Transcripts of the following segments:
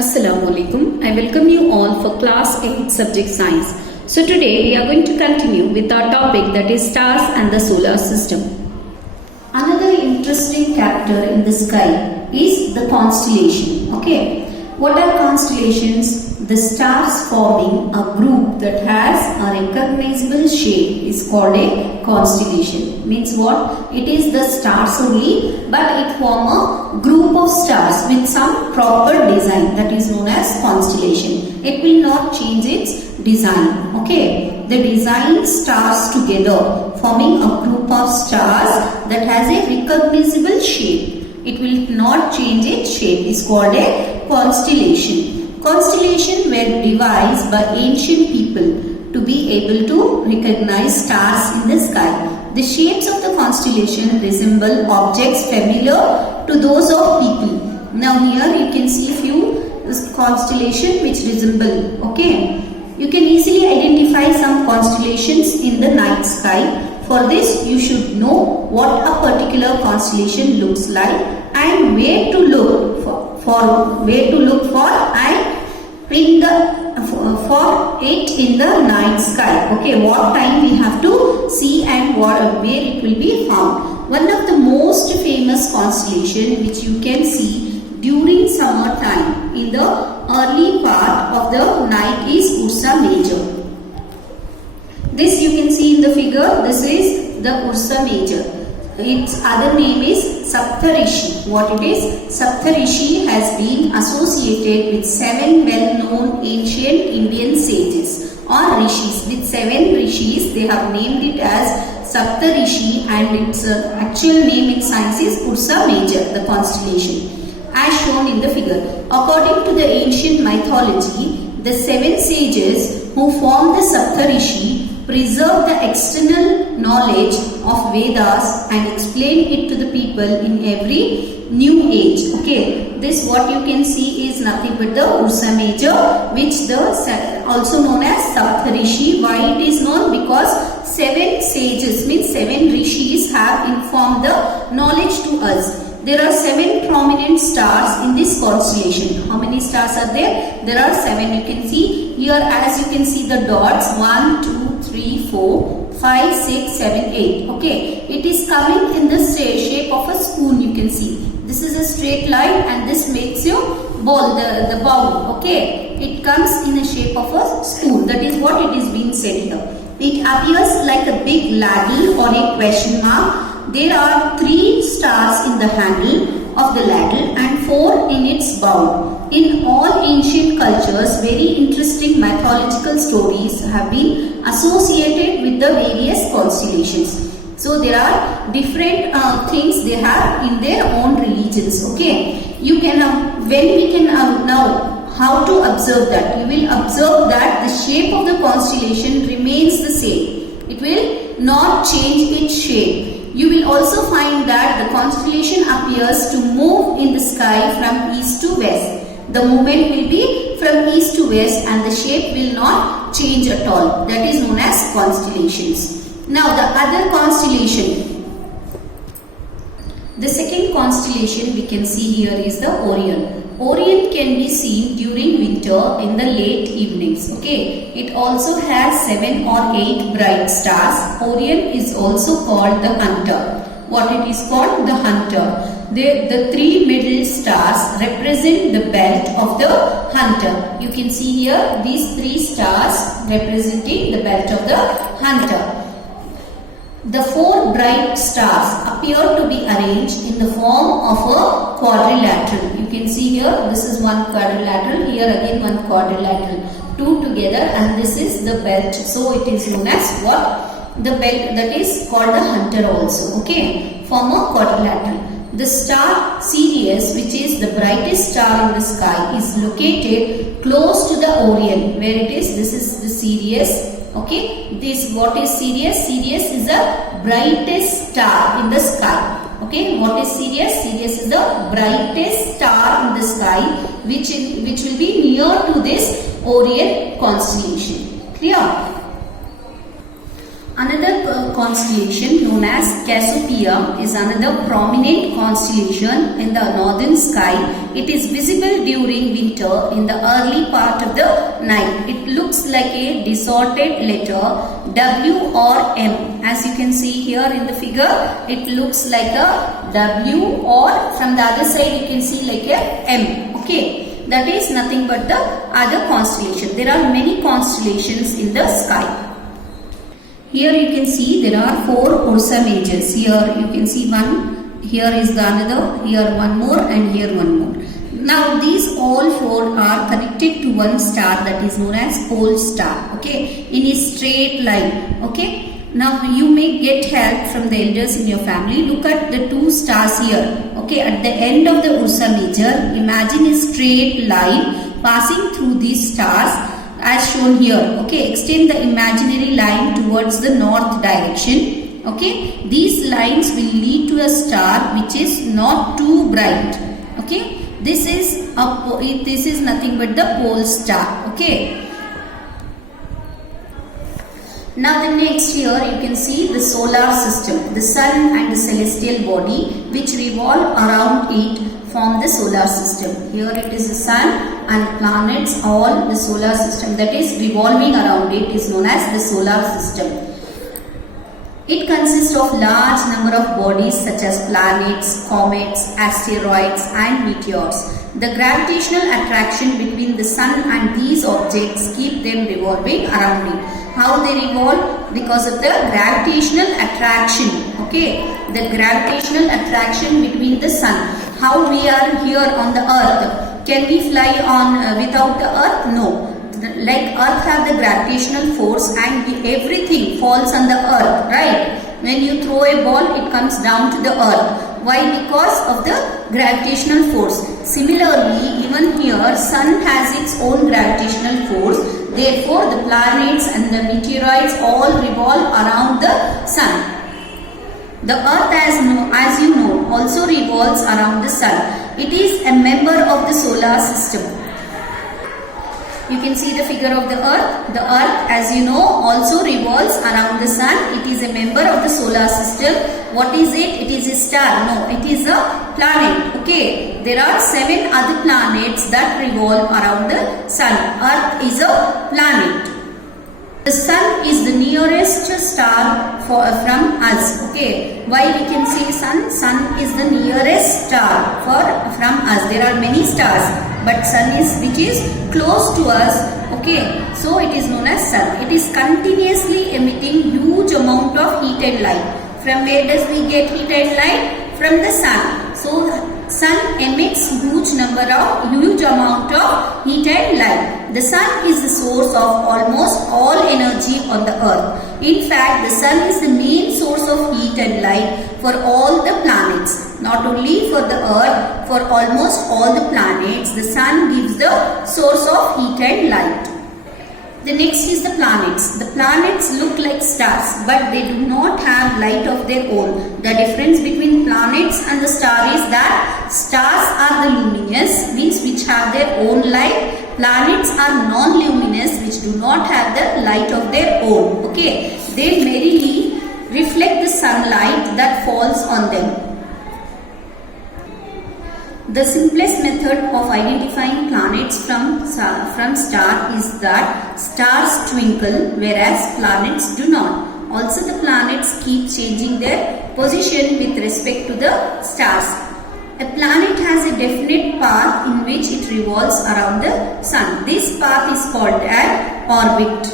Assalamu alaikum. I welcome you all for class 8 subject science. So today we are going to continue with our topic, that is stars and the solar system. Another interesting character in the sky is the constellation. Okay, what are constellations? The stars forming a group that has a recognizable shape is called a constellation. Means what? It is the stars only, but it form a group of stars with some proper design, that is known as constellation. It will not change its design. Okay, the design stars together forming a group of stars that has a recognizable shape. It will not change its shape is called a constellation. Constellations were devised by ancient people to be able to recognize stars in the sky. The shapes of the constellation resemble objects familiar to those of people. Now here you can see few constellations which resemble. Okay, you can easily identify some constellations in the night sky. For this you should know what a particular constellation looks like and where to look for and for it in the night sky. Okay, what time we have to see and where it will be found. One of the most famous constellation which you can see during summer time in the early part of the night is Ursa Major. This you can see in the figure. This is the Ursa Major. Its other name is Saptarishi. What it is? Saptarishi has been associated with 7 well-known ancient Indian sages or rishis. With 7 rishis, they have named it as Saptarishi, and its actual name in science is Ursa Major, the constellation, as shown in the figure. According to the ancient mythology, the 7 sages who formed the Saptarishi preserve the external knowledge of Vedas and explain it to the people in every new age. Okay, this what you can see is nothing but the Ursa Major, which also known as Saptarishi. Why it is known? Because 7 sages means 7 rishis have informed the knowledge to us. There are 7 prominent stars in this constellation. How many stars are there? There are 7. You can see here, as you can see the dots, 1, 2, 3, 4, 5, 6, 7, 8. Okay, it is coming in the shape of a spoon. You can see this is a straight line and this makes you bowl, the bowl. Okay, it comes in the shape of a spoon. That is what it is being said here. It appears like a big ladle or a question mark. There are 3 stars in the handle of the ladle and 4 in its bowl. In all ancient cultures, very interesting mythological stories have been associated with the various constellations. So there are different things they have in their own religions. Okay, you can when we can now how to observe that? You will observe that the shape of the constellation remains the same. It will not change its shape. You will also find that the constellation appears to move in the sky from east to west. The movement will be from east to west and the shape will not change at all. That is known as constellations. Now the other constellation. The second constellation we can see here is the Orion. Orion can be seen during winter in the late evenings. Okay, it also has 7 or 8 bright stars. Orion is also called the Hunter. What it is called? The Hunter. The 3 middle stars represent the belt of the Hunter. You can see here these 3 stars representing the belt of the Hunter. The 4 bright stars appear to be arranged in the form of a quadrilateral. You can see here, this is one quadrilateral, here again one quadrilateral. 2 together, and this is the belt. So it is known as what? The belt, that is called the Hunter also. Okay, form a quadrilateral. The star Sirius, which is the brightest star in the sky, is located close to the Orion. Where it is? This is the Sirius. Okay, this what is Sirius? Sirius is the brightest star in the sky. Okay, what is Sirius? Sirius is the brightest star in the sky, which will be near to this Orion constellation. Clear? Another constellation known as Cassiopeia is another prominent constellation in the northern sky. It is visible during winter in the early part of the night. It looks like a distorted letter W or M. As you can see here in the figure, it looks like a W, or from the other side you can see like a M. Okay, that is nothing but the other constellation. There are many constellations in the sky. Here you can see there are 4 Ursa Majors. Here you can see one, here is the another, here one more, and here one more. Now these all 4 are connected to one star that is known as pole star, okay, in a straight line, okay. Now you may get help from the elders in your family. Look at the 2 stars here, okay. At the end of the Ursa Major, imagine a straight line passing through these stars as shown here, okay. Extend the imaginary line towards the north direction, okay. These lines will lead to a star which is not too bright, okay. This is nothing but the pole star, okay. Now the next here you can see the solar system. The sun and the celestial body which revolve around it form the solar system. Here it is the sun and planets, all the solar system that is revolving around it is known as the solar system. It consists of large number of bodies such as planets, comets, asteroids and meteors. The gravitational attraction between the sun and these objects keep them revolving around it. How they revolve? Because of the gravitational attraction, okay. The gravitational attraction between the sun. How we are here on the earth? Can we fly on without the earth? No. Like earth have the gravitational force and everything falls on the earth, right? When you throw a ball, it comes down to the earth. Why? Because of the gravitational force. Similarly, even here, sun has its own gravitational force. Therefore, the planets and the meteoroids all revolve around the sun. The earth, as you know, also revolves around the sun. It is a member of the solar system. You can see the figure of the earth. The earth, as you know, also revolves around the sun. It is a member of the solar system. What is it? It is a star. No, it is a planet. Okay. There are 7 other planets that revolve around the sun. Earth is a planet. The sun is the nearest star from us. Okay. Why we can say sun? Sun is the nearest star from us. There are many stars, but sun is which is close to us. Okay. So it is known as sun. It is continuously emitting huge amount of heat and light. From where does we get heat and light? From the sun. So sun emits huge amount of heat and light. The sun is the source of almost all energy on the earth. In fact, the sun is the main source of heat and light for all the planets. Not only for the earth, for almost all the planets, the sun gives the source of heat and light. The next is the planets. The planets look like stars, but they do not have light of their own. The difference between planets and the star is that stars are the luminous, means which have their own light. Planets are non-luminous, which do not have the light of their own. Okay, they merely reflect the sunlight that falls on them. The simplest method of identifying planets from star is that stars twinkle whereas planets do not. Also, the planets keep changing their position with respect to the stars. A planet has a definite path in which it revolves around the sun. This path is called an orbit.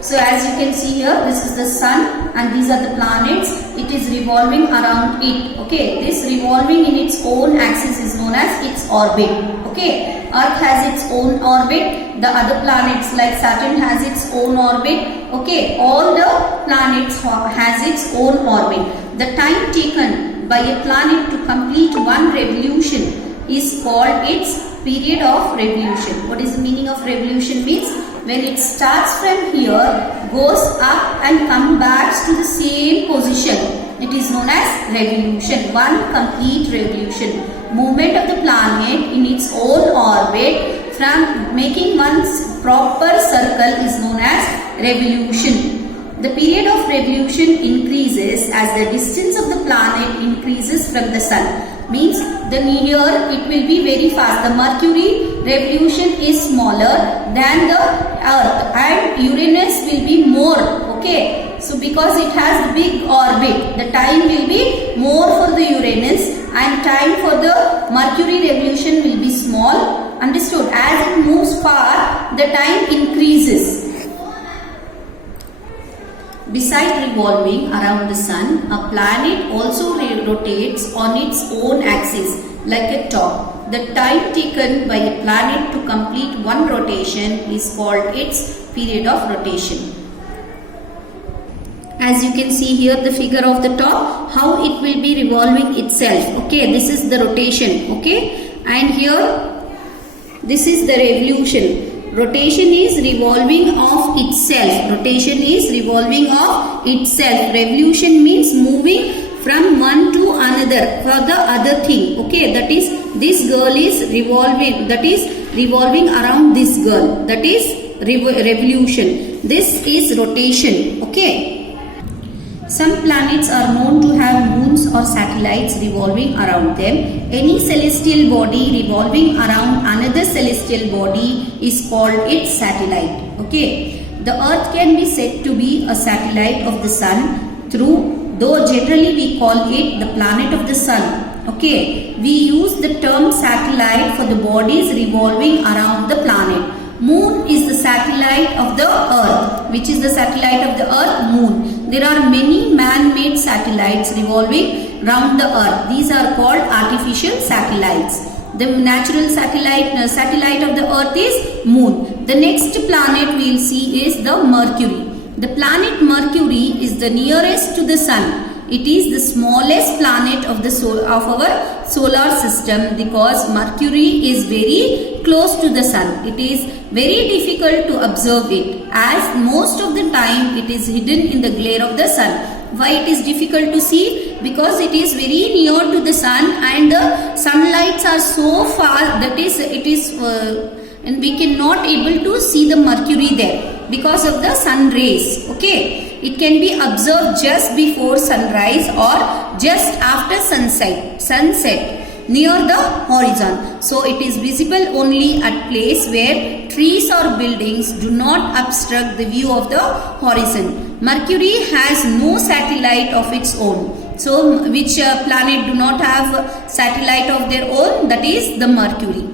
So as you can see here, this is the sun and these are the planets. It is revolving around it. Okay, this revolving in its own axis is known as its orbit. Okay, Earth has its own orbit. The other planets like Saturn has its own orbit. Okay, all the planets has its own orbit. The time taken by a planet to complete one revolution is called its period of revolution. What is the meaning of revolution? Means when it starts from here, goes up and comes back to the same position. It is known as revolution. One complete revolution. Movement of the planet in its own orbit from making one proper circle is known as revolution. The period of revolution increases as the distance of the planet increases from the sun. Means the near it will be very fast. The Mercury revolution is smaller than the Earth, and Uranus will be more. Okay. So because it has big orbit, the time will be more for the Uranus and time for the Mercury revolution will be small. Understood? As it moves far, the time increases. Besides revolving around the sun, a planet also rotates on its own axis like a top. The time taken by a planet to complete one rotation is called its period of rotation. As you can see here the figure of the top, how it will be revolving itself. Okay, this is the rotation. Okay, and here this is the revolution. Rotation is revolving of itself. Rotation is revolving of itself. Revolution means moving from one to another for the other thing. Okay, that is this girl is revolving. That is revolving around this girl. That is revolution. This is rotation. Okay. Some planets are known to have moons or satellites revolving around them. Any celestial body revolving around another celestial body is called its satellite. Okay. The Earth can be said to be a satellite of the Sun, though generally we call it the planet of the Sun. Okay. We use the term satellite for the bodies revolving around the planet. Moon is the satellite of the Earth. Which is the satellite of the Earth? Moon. There are many man-made satellites revolving around the Earth. These are called artificial satellites. The natural satellite of the Earth is Moon. The next planet we will see is the Mercury. The planet Mercury is the nearest to the Sun. It is the smallest planet of our solar system because Mercury is very close to the Sun. It is very difficult to observe it as most of the time it is hidden in the glare of the Sun. Why it is difficult to see? Because it is very near to the Sun and the sunlights are so far that and we cannot able to see the Mercury there because of the sun rays. Okay. It can be observed just before sunrise or just after sunset near the horizon. So it is visible only at place where trees or buildings do not obstruct the view of the horizon. Mercury has no satellite of its own. So which planet do not have satellite of their own? That is the Mercury.